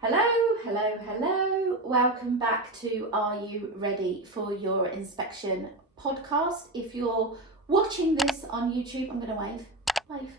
Hello, hello, hello. Welcome back to Are You Ready for Your Inspection podcast. If you're watching this on YouTube, I'm going to wave.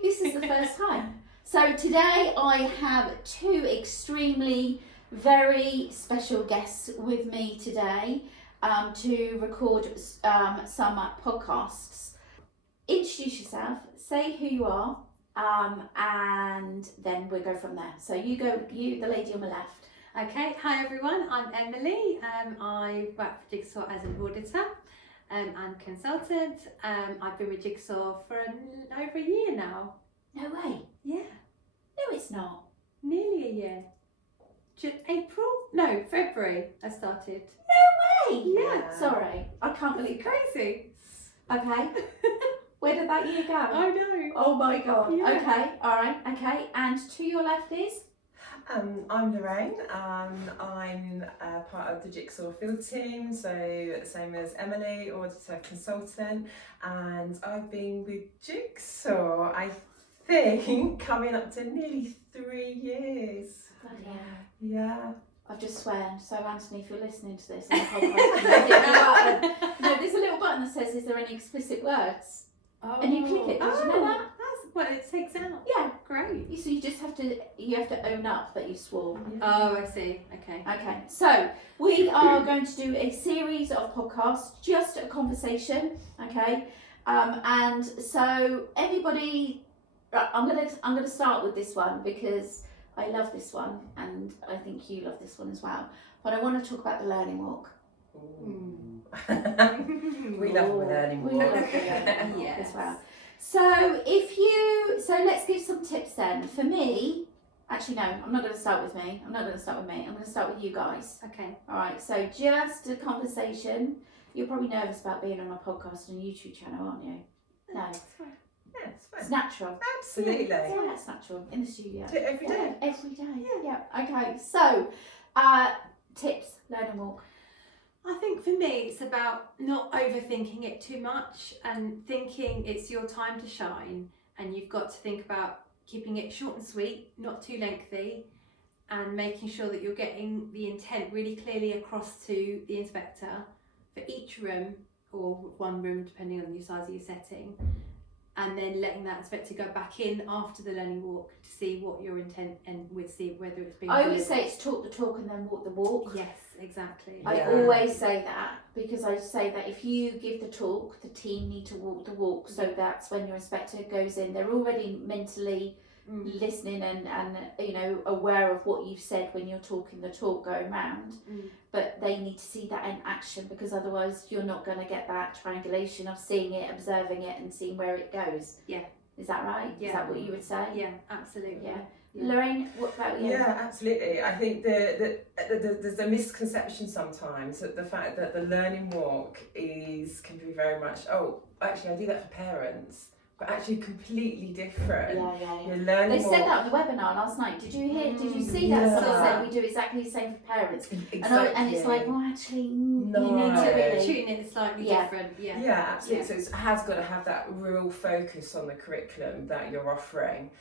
This is the first time. So today I have two extremely very special guests with me today to record some podcasts. Introduce yourself, say who you are, and then we'll go from there. So you, the lady on the left. Okay, hi everyone, I'm Emily. I work for Jigsaw as an auditor and consultant. I've been with Jigsaw for over a year now. No way. Yeah. No, it's not. Nearly a year. February I started. No way. Yeah. Sorry, I can't believe it. Crazy. Okay. Where did that year go? I know. Oh my God. Yeah. Okay, all right, okay. And to your left is? I'm Lorraine. I'm part of the Jigsaw field team, so same as Emily, auditor consultant, and I've been with Jigsaw, I think, coming up to nearly 3 years. Bloody hell. Yeah. I've just sworn. So Anthony, if you're listening to this on the podcast, there's a little button that says, "Is there any explicit words?" Oh. And you click it. Did you know that? That's what it takes out. Yeah. Great. So you just have to own up that you swore. Oh, I see. Okay. Okay. So we are going to do a series of podcasts, just a conversation. Okay. And so everybody, I'm gonna start with this one because I love this one, and I think you love this one as well. But I want to talk about the learning walk. We love the learning We walk. love the learning walk Yes. as well. So let's give some tips then. For me, actually no, I'm not going to start with me. I'm going to start with you guys. Okay. All right. So just a conversation. You're probably nervous about being on a podcast and YouTube channel, aren't you? No, That's fine. Yeah, it's it's fun. natural. Absolutely. Yeah, it's natural in the studio. Do it every day. Every day. Yeah. Yeah. Okay. So, tips, learning walk. I think for me it's about not overthinking it too much and thinking it's your time to shine, and you've got to think about keeping it short and sweet, not too lengthy, and making sure that you're getting the intent really clearly across to the inspector for each room, or one room depending on the size of your setting, and then letting that inspector go back in after the learning walk to see what your intent and with see whether it's been I always delivered. say it's talk the talk and then walk the walk. Yes, exactly. I Yeah. always say that because I say that if you give the talk, the team need to walk the walk. So that's when your inspector goes in, they're already mentally listening and aware of what you've said when you're talking the talk going round. But they need to see that in action, because otherwise you're not going to get that triangulation of seeing it, observing it, and seeing where it goes. Yeah. Is that right? Yeah. Is that what you would say? Yeah, absolutely. Yeah. Yeah. Lorraine, what about you? Yeah, absolutely. I think there's a misconception sometimes that the fact that the learning walk can be very much, actually I do that for parents, but actually completely different. Yeah. Your learning They walk, said that on the webinar last night. Did you see that? Yeah. Someone said we do exactly the same for parents. exactly. And it's like, well, actually, you No. need to really. Tuning it slightly Yeah. different. Yeah. Yeah, absolutely. So it has got to have that real focus on the curriculum that you're offering.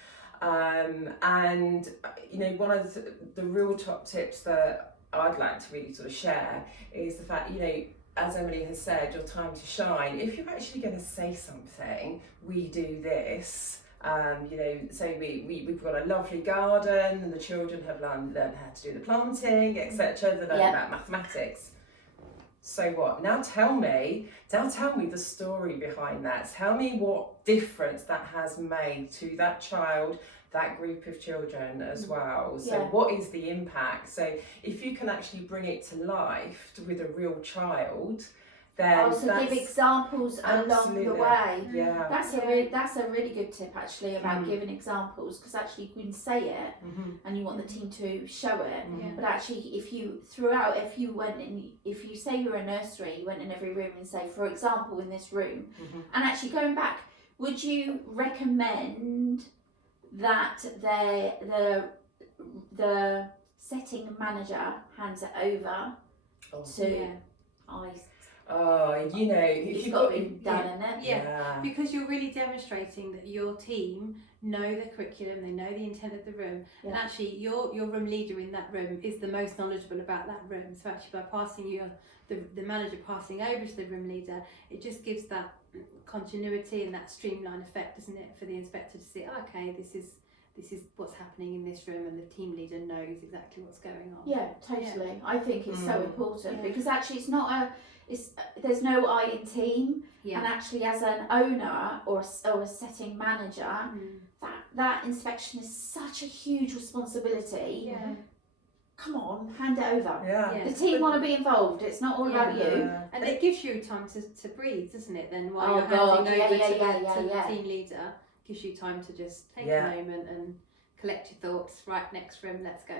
And one of the real top tips that I'd like to really sort of share is the fact, as Emily has said, your time to shine. If you're actually going to say something, we do this. So we've got a lovely garden and the children have learned how to do the planting, etc. They learn about mathematics. So what? Now tell me the story behind that. Tell me what difference that has made to that child, that group of children as well. So what is the impact? So if you can actually bring it to life with a real child, then give examples along the way. Yeah. That's a really good tip actually about giving examples, because actually you can say it and you want the team to show it. But actually, if you say you're a nursery, you went in every room and say, for example, in this room, and actually going back, would you recommend that the setting manager hands it over to Oh, you know, if It's you've got got to be done, isn't it? Yeah. Because you're really demonstrating that your team know the curriculum, they know the intent of the room, and actually your room leader in that room is the most knowledgeable about that room. So actually by passing the manager passing over to the room leader, it just gives that continuity and that streamline effect, doesn't it, for the inspector to see, okay, this is what's happening in this room, and the team leader knows exactly what's going on. Yeah, totally. I think it's so important because actually it's not there's no I in team, and actually as an owner or a setting manager, that inspection is such a huge responsibility. Yeah. Come on, hand it over. Yeah. The team want to be involved. It's not all about you. And it gives you time to breathe, doesn't it? Then while Oh, you're God, handing over yeah, to the team leader, gives you time to just take a moment and collect your thoughts. Right, next room, let's go.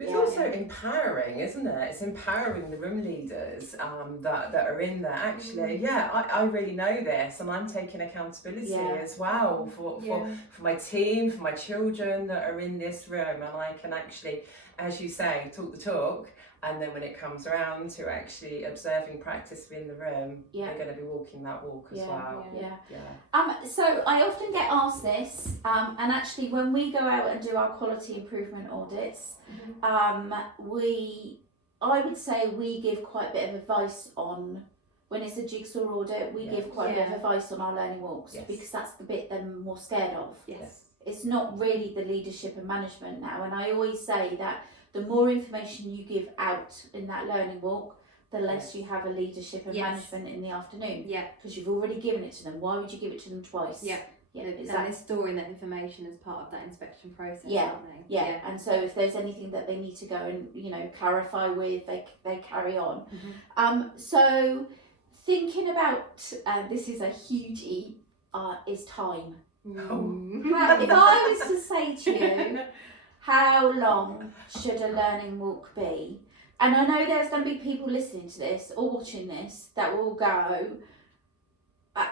It's also empowering, isn't it? It's empowering the room leaders that are in there. Actually, I really know this, and I'm taking accountability as well for my team, for my children that are in this room, and I can actually, as you say, talk the talk. And then when it comes around to actually observing practice in the room, they're going to be walking that walk as well. So I often get asked this, and actually when we go out and do our quality improvement audits, I would say we give quite a bit of advice on, when it's a jigsaw audit, we give quite a bit of advice on our learning walks, because that's the bit they're more scared of. It's not really the leadership and management now, and I always say that the more information you give out in that learning walk, the less you have a learnership and management in the afternoon. Because you've already given it to them. Why would you give it to them twice? And they're storing that information as part of that inspection process, aren't they? And so if there's anything that they need to go and clarify with, they carry on. So thinking about this is a huge E, is time. If I was to say to you, how long should a learning walk be? And I know there's going to be people listening to this or watching this that will go,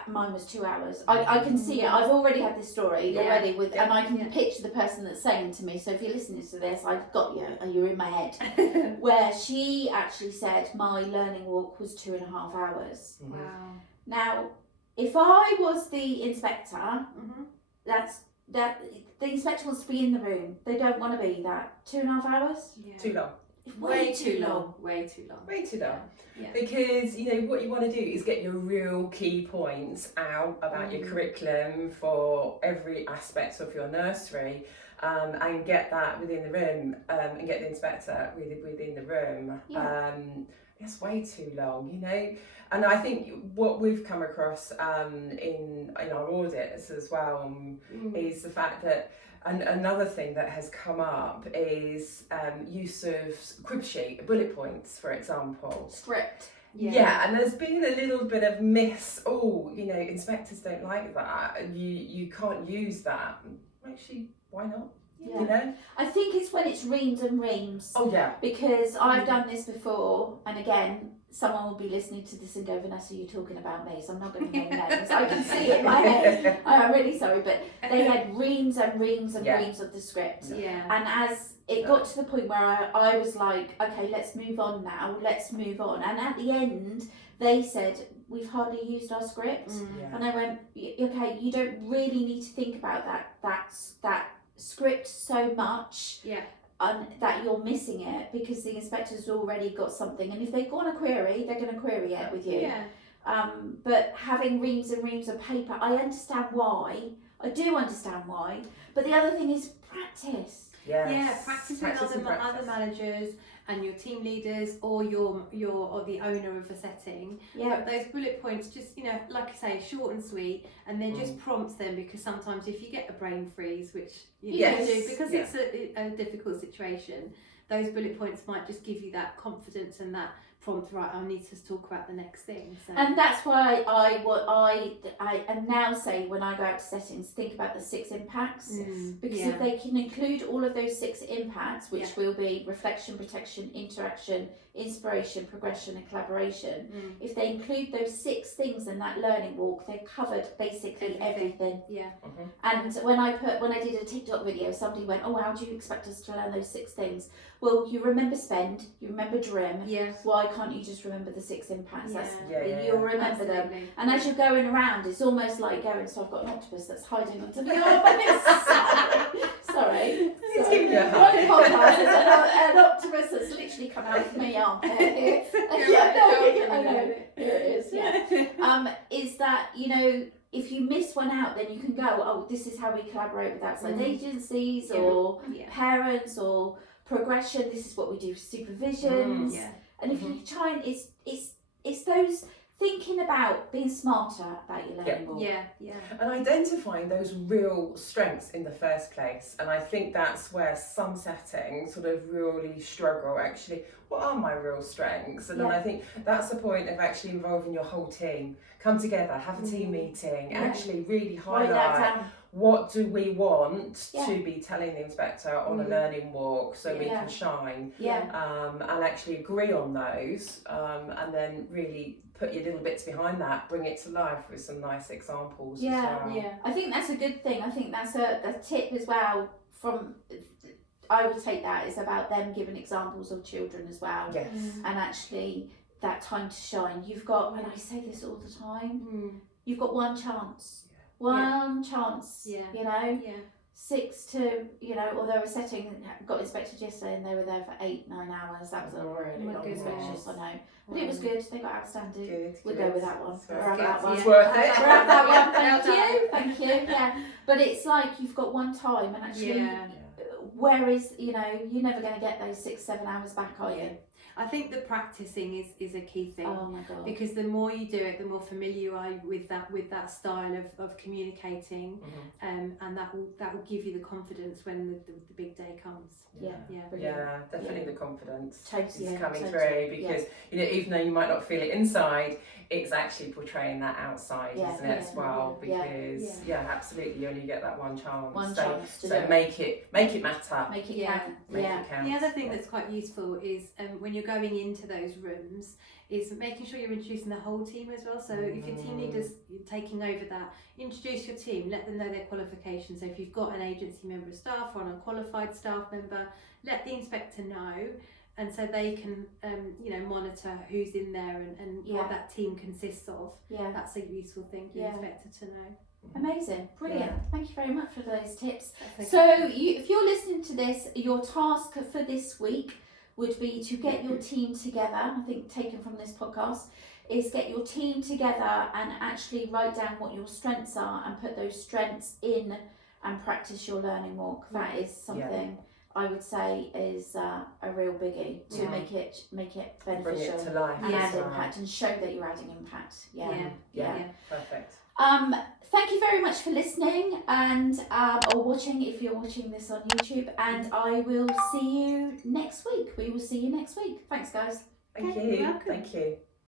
mine was 2 hours. I can see it. I've already had this story already and I can picture the person that's saying to me, so if you're listening to this, I've got you, you're in my head, where she actually said my learning walk was 2.5 hours. Wow. Now, if I was the inspector, the inspector wants to be in the room. They don't want to be that 2.5 hours. Too long. Way too long. Way too long. Because what you want to do is get your real key points out about your curriculum for every aspect of your nursery, and get that within the room, and get the inspector within the room. It's way too long, and I think what we've come across in our audits as well is the fact that another thing that has come up is use of crib sheet, bullet points, for example. Script. And there's been a little bit of inspectors don't like that. You can't use that. Actually, why not? I think it's when it's reams and reams. Because I've done this before, and again, someone will be listening to this and go, Vanessa, you're talking about me, so I'm not going to name names. I can see it in my head. I'm really sorry, but they had reams and reams and reams of the script. And as it got to the point where I was like, okay, let's move on now, let's move on. And at the end, they said, we've hardly used our script. And I went, okay, you don't really need to think about that script so much that you're missing it, because the inspector's already got something, and if they've got a query, they're going to query it with you. But having reams and reams of paper, I do understand why, but the other thing is practice. Practice with other managers and your team leaders, or or the owner of the setting. But those bullet points, just like I say, short and sweet, and then just prompts them, because sometimes if you get a brain freeze, which you do because it's a difficult situation, those bullet points might just give you that confidence and that prompt, right, I need to talk about the next thing. So. And that's why I now say, when I go out to settings, think about the 6 impacts, because if they can include all of those 6 impacts, which will be reflection, protection, interaction, inspiration, progression and collaboration, if they include those 6 things in that learning walk, they've covered basically everything. And when I did a TikTok video, somebody went, how do you expect us to learn those 6 things? Well, you remember spend, you remember dream, why can't you just remember the 6 impacts? Yeah. You'll remember them. Absolutely. And as you're going around, it's almost like going, so I've got an octopus that's hiding under the arm on this side. Sorry. It's giving you a One hug. podcast, there's an octopus that's literally come out of my arm. I know. Here it is, yeah. Is that, you know, if you miss one out, then you can go, oh, this is how we collaborate with outside agencies or parents or progression. This is what we do for supervisions. And if you try and it's those thinking about being smarter about your learning more. And identifying those real strengths in the first place. And I think that's where some settings sort of really struggle. Actually, what are my real strengths? And then I think that's the point of actually involving your whole team. Come together, have a team meeting, actually really highlight what do we want to be telling the inspector on a learning walk so we can shine, and actually agree on those, and then really put your little bits behind that, bring it to life with some nice examples as well. I think that's a good thing. I think that's a tip as well from, I would take that, is about them giving examples of children as well. And actually that time to shine. You've got, and I say this all the time, you've got one chance. One chance, you know, 6 to, you know, although a setting got inspected yesterday and they were there for 8-9 hours. That was a really long inspection, I know. But it was good, they got outstanding. We'll go with that one. We'll have that one. It's worth it. We'll have that one, thank you. But it's like you've got one time and actually, whereas, you know, you're never going to get those 6-7 hours back, are you? I think the practicing is a key thing. Oh my God. Because the more you do it, the more familiar you are with that style of communicating, and that will give you the confidence when the big day comes. Definitely the confidence totally is coming through, because you know, even though you might not feel it inside, it's actually portraying that outside, isn't it, as well? Because absolutely, you only get that one chance. So make it matter. Make it count. Make it count. The other thing that's quite useful is when you're going into those rooms, is making sure you're introducing the whole team as well. So if your team leader's taking over that, introduce your team, let them know their qualifications. So if you've got an agency member of staff or an unqualified staff member, let the inspector know, and so they can you know, monitor who's in there and what that team consists of. That's a useful thing for the inspector to know. Amazing, brilliant. Thank you very much for those tips. So if you're listening to this, your task for this week would be to get your team together. I think taken from this podcast is get your team together and actually write down what your strengths are and put those strengths in and practice your learning walk. That is something I would say is a real biggie to make it beneficial, bring it to life, and add impact and show that you're adding impact. Perfect. Thank you very much for listening and or watching if you're watching this on YouTube, and I will see you next week. We will see you next week. Thanks, guys. Thank you.